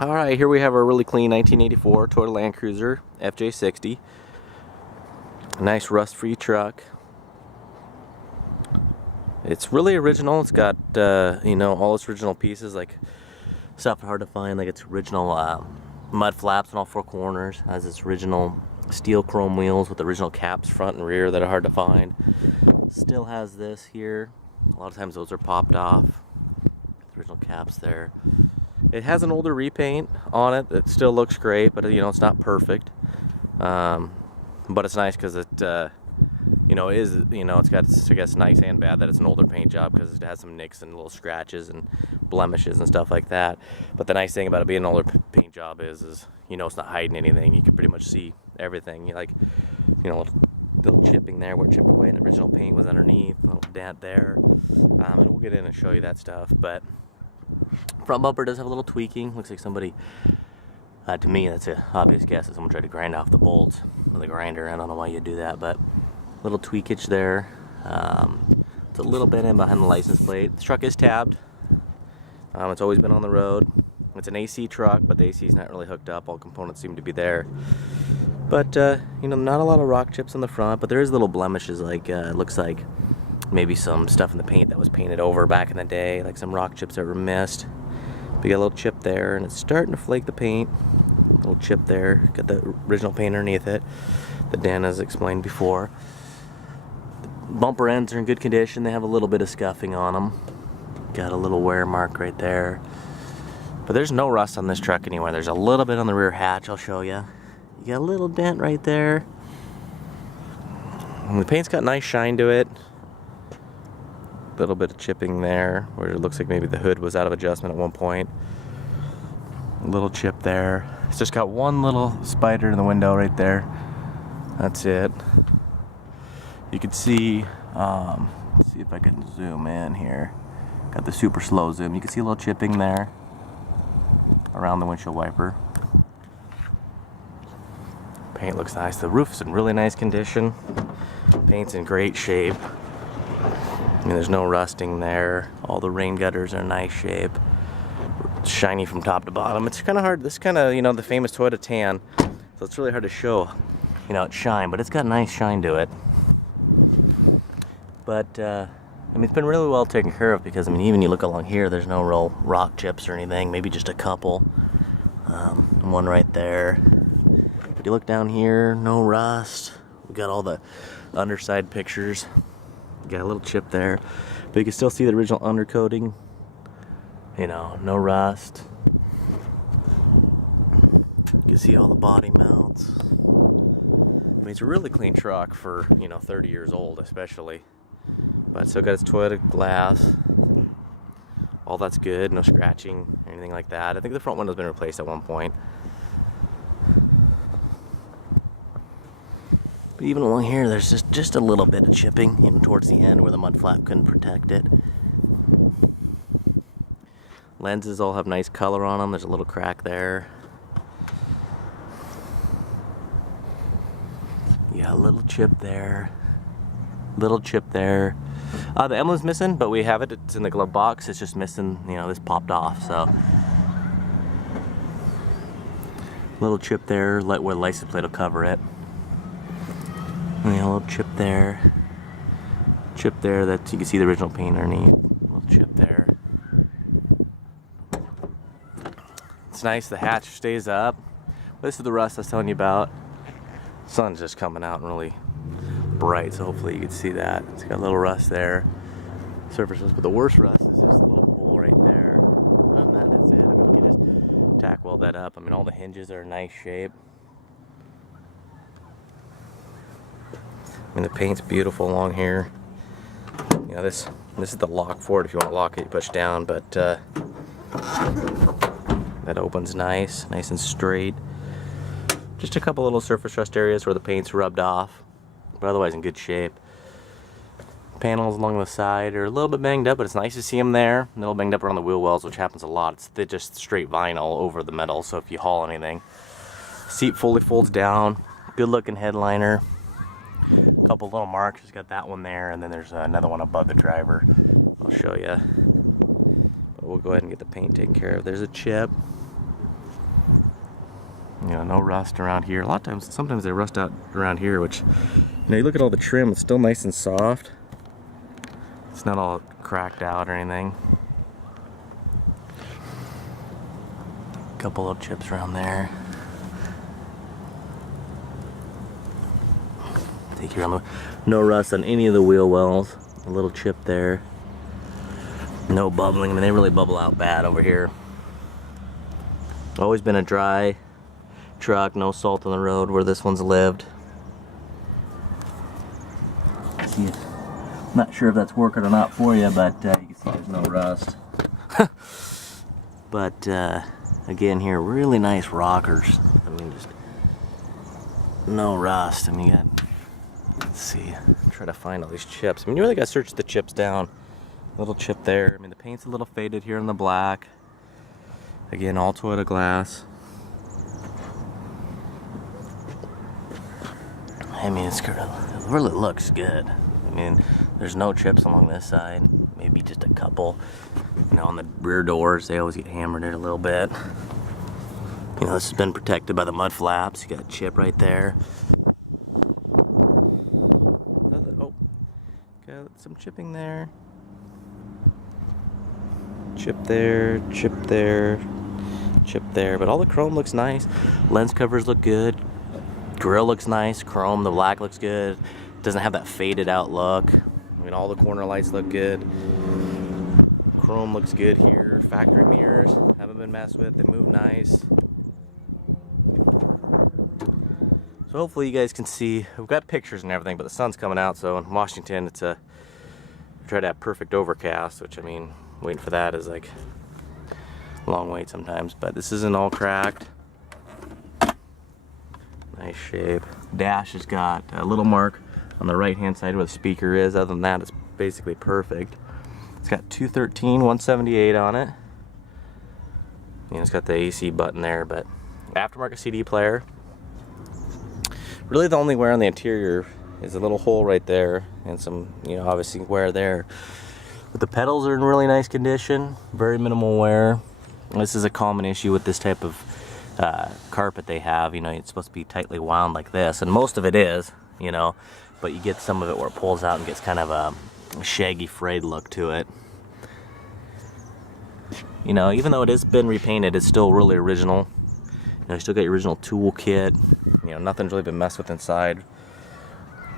Alright, here we have our really clean 1984 Toyota Land Cruiser FJ60. A nice rust-free truck. It's really original. It's got, all its original pieces, like stuff hard to find, like its original mud flaps on all four corners. Has its original steel chrome wheels with original caps front and rear that are hard to find. Still has this here. A lot of times those are popped off. Original caps there. It has an older repaint on it that still looks great, but it's not perfect. But it's nice because it, it's got, I guess, nice and bad that it's an older paint job because it has some nicks and little scratches and blemishes and stuff like that. But the nice thing about it being an older paint job is it's not hiding anything. You can pretty much see everything. Little chipping there where it chipped away and the original paint was underneath, a little dent there. And we'll get in and show you that stuff. But front bumper does have a little tweaking. Looks like somebody, to me, that's an obvious guess that someone tried to grind off the bolts with a grinder. I don't know why you'd do that, but little tweakage there. It's a little bit in behind the license plate. The truck is tabbed. It's always been on the road. It's an AC truck, but the AC is not really hooked up. All components seem to be there. But, not a lot of rock chips on the front, but there is little blemishes, like, it looks like maybe some stuff in the paint that was painted over back in the day, like some rock chips that were missed. We got a little chip there, and it's starting to flake the paint. A little chip there. Got the original paint underneath it that Dan has explained before. The bumper ends are in good condition. They have a little bit of scuffing on them. Got a little wear mark right there. But there's no rust on this truck anywhere. There's a little bit on the rear hatch, I'll show you. You got a little dent right there. And the paint's got nice shine to it. A little bit of chipping there where it looks like maybe the hood was out of adjustment at one point. A little chip there. It's just got one little spider in the window right there. That's it. You can see, let's see if I can zoom in here. Got the super slow zoom. You can see a little chipping there around the windshield wiper. Paint looks nice. The roof's in really nice condition. Paint's in great shape. There's no rusting there. All the rain gutters are in nice shape. It's shiny from top to bottom. It's kind of hard. This kind of, the famous Toyota tan. So it's really hard to show, its shine, but it's got nice shine to it. But, it's been really well taken care of because, even you look along here, there's no real rock chips or anything. Maybe just a couple. One right there. But you look down here, no rust. We got all the underside pictures. Got a little chip there, but you can still see the original undercoating. No rust. You can see all the body mounts. It's a really clean truck for 30 years old, especially. But still got its Toyota glass. All that's good. No scratching or anything like that. I think the front window's been replaced at one point. But even along here, there's just a little bit of chipping, towards the end where the mud flap couldn't protect it. Lenses all have nice color on them. There's a little crack there. Yeah, a little chip there. Little chip there. The emblem's missing, but we have it. It's in the glove box. It's just missing, this popped off, so. Little chip there, where the license plate will cover it. And a little chip there. Chip there that you can see the original paint underneath. A little chip there. It's nice, the hatch stays up. This is the rust I was telling you about. Sun's just coming out and really bright, so hopefully you can see that. It's got a little rust there. Surface rust, but the worst rust is just a little hole right there. Other than that, that's it. You can just tack weld that up. all the hinges are in nice shape. The paint's beautiful along here. This is the lock for it. If you want to lock it, you push down, but that opens nice and straight. Just a couple little surface rust areas where the paint's rubbed off, but otherwise in good shape. Panels along the side are a little bit banged up, but it's nice to see them there. A little banged up around the wheel wells, which happens a lot. It's just straight vinyl over the metal, so if you haul anything. Seat fully folds down. Good looking headliner. A couple little marks. Just got that one there, and then there's another one above the driver. I'll show you. But we'll go ahead and get the paint taken care of. There's a chip. You know, no rust around here. A lot of times, sometimes they rust out around here, which, you know, you look at all the trim, it's still nice and soft. It's not all cracked out or anything. A couple of chips around there. Take you around the, no rust on any of the wheel wells. A little chip there. No bubbling. I mean, they really bubble out bad over here. Always been a dry truck, no salt on the road where this one's lived. See, not sure if that's working or not for you, but you can see there's no rust. But again here, really nice rockers. I mean, just no rust. I mean, let's see, try to find all these chips. I mean, you really got to search the chips down. Little chip there. I mean, the paint's a little faded here in the black. Again, all Toyota glass. I mean, it really looks good. I mean, there's no chips along this side. Maybe just a couple. You know, on the rear doors, they always get hammered in a little bit. You know, this has been protected by the mud flaps. You got a chip right there. Oh, got some chipping there. Chip there, chip there, chip there. But all the chrome looks nice. Lens covers look good. Grill looks nice. Chrome, the black looks good. Doesn't have that faded out look. I mean, all the corner lights look good. Chrome looks good here. Factory mirrors haven't been messed with. They move nice. So hopefully you guys can see. We've got pictures and everything, but the sun's coming out. So in Washington, it's a try to have perfect overcast, which, I mean, waiting for that is like a long wait sometimes. But this isn't all cracked. Nice shape. Dash has got a little mark on the right hand side where the speaker is. Other than that, it's basically perfect. It's got 213, 178 on it. And it's got the AC button there, but aftermarket CD player. Really the only wear on the interior is a little hole right there and some, you know, obviously wear there. But the pedals are in really nice condition, very minimal wear. This is a common issue with this type of carpet they have. You know, it's supposed to be tightly wound like this, and most of it is, you know, but you get some of it where it pulls out and gets kind of a shaggy frayed look to it. You know, even though it has been repainted, it's still really original. You know, you still got your original tool kit. You know, nothing's really been messed with inside.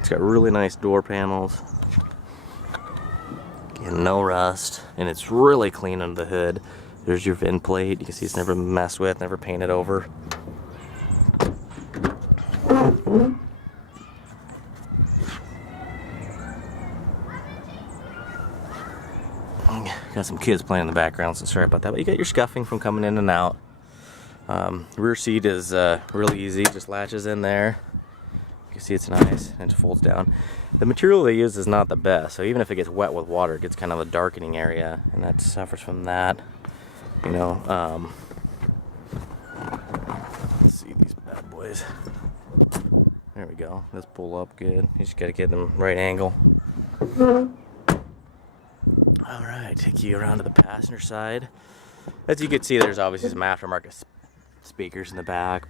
It's got really nice door panels. Again, no rust, and it's really clean under the hood. There's your VIN plate. You can see it's never been messed with, never painted over. Got some kids playing in the background, so sorry about that. But you got your scuffing from coming in and out. Rear seat is really easy, just latches in there. You can see it's nice and it folds down. The material they use is not the best, so even if it gets wet with water, it gets kind of a darkening area, and that suffers from that. You know, let's see these bad boys. There we go. Let's pull up good. You just gotta get them right angle. All right, take you around to the passenger side. As you can see, there's obviously some aftermarket speakers in the back.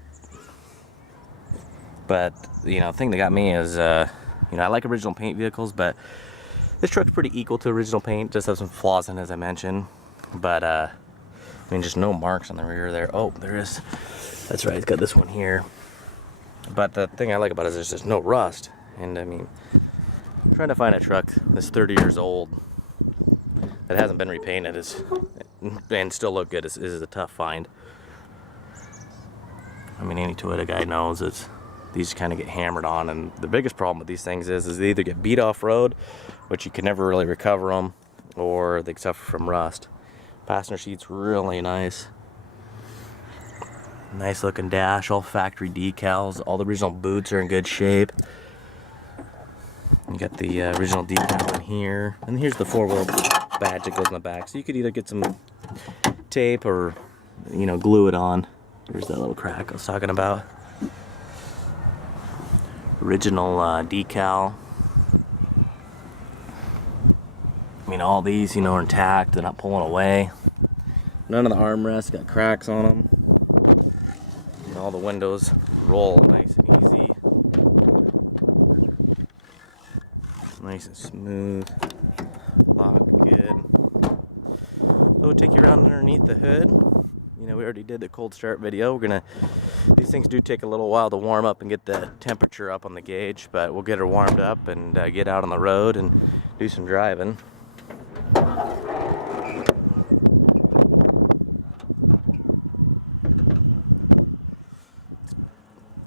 But, you know, the thing that got me is, you know, I like original paint vehicles, but this truck's pretty equal to original paint. Just have some flaws in it, as I mentioned. But, I mean, just no marks on the rear there. Oh, there is. That's right, it's got this one here. But the thing I like about it is there's just no rust. And, I mean, trying to find a truck that's 30 years old that hasn't been repainted and still look good is a tough find. I mean, any Toyota guy knows it's these kind of get hammered on, and the biggest problem with these things is they either get beat off road, which you can never really recover them, or they suffer from rust. Passenger seat's really nice. Nice looking dash, all factory decals. All the original boots are in good shape. You got the original decal in here, and here's the 4-wheel badge that goes in the back. So you could either get some tape or, you know, glue it on. There's that little crack I was talking about. Original decal. I mean, all these, you know, are intact. They're not pulling away. None of the armrests got cracks on them. And all the windows roll nice and easy. Nice and smooth. Lock good. So we'll take you around underneath the hood. You know, we already did the cold start video. These things do take a little while to warm up and get the temperature up on the gauge, but we'll get her warmed up and get out on the road and do some driving.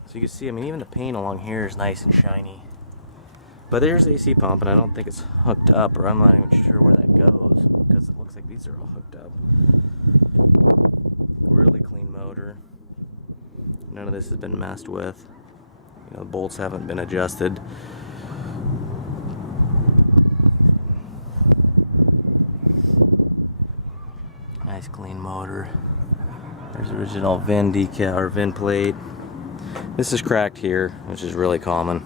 So you can see, I mean, even the paint along here is nice and shiny. But there's the AC pump, and I don't think it's hooked up, or I'm not even sure where that goes, because it looks like these are all hooked up. Really clean motor. None of this has been messed with. You know, the bolts haven't been adjusted. Nice clean motor. There's the original VIN decal or VIN plate. This is cracked here, which is really common.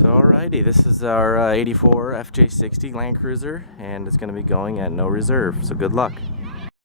So alrighty, this is our 84 FJ60 Land Cruiser, and it's going to be going at no reserve, so good luck.